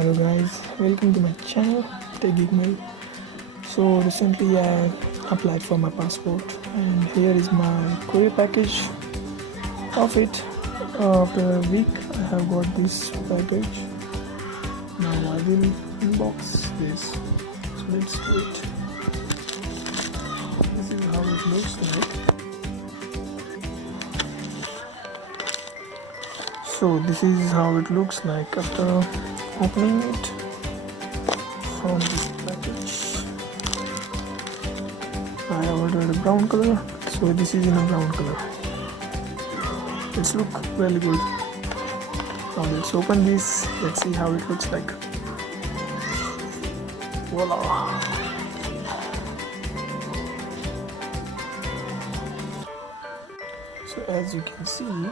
Hello guys, welcome to my channel Tech Geek Mail. So recently I applied for my passport and here is my courier package of it. After a week I have got this package. Now I will unbox this. So let's do it. This is how it looks like. So this is how it looks like after opening it from this package. I ordered a brown color, so this is in a brown color. It's look really good. Now let's open this. Let's see how it looks like. Voila! So as you can see,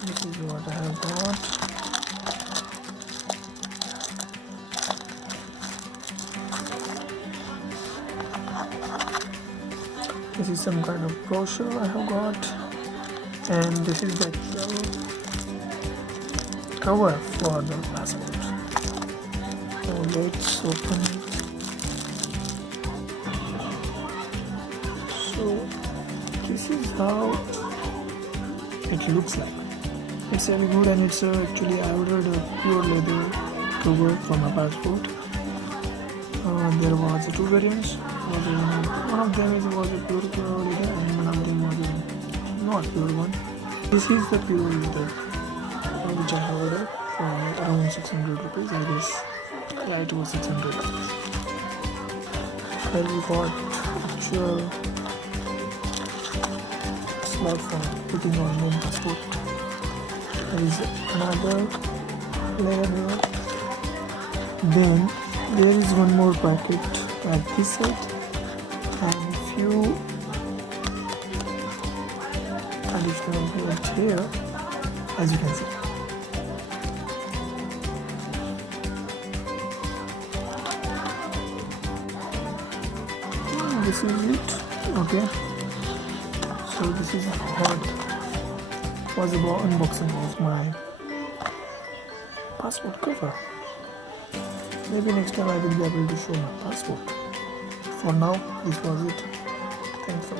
this is what I have got. This is some kind of brochure I have got, and this is the actual cover for the passport. So let's open it. So this is how it looks like. It's really good, and it's actually I ordered a pure leather cover for my passport. There was two variants. One of them was a pure leather and one of them was a not pure one. This is the pure leather which I have ordered for around 600 rupees, I guess. Yeah, it was 600 rupees. I got actual slot for putting on my passport. There is another layer here. Then there is one more packet like this side and few additional bullets here, as you can see. This is it. Okay, so this is what was about unboxing of my passport cover. Maybe next time I will be able to show my passport. For now, this was it. Thanks for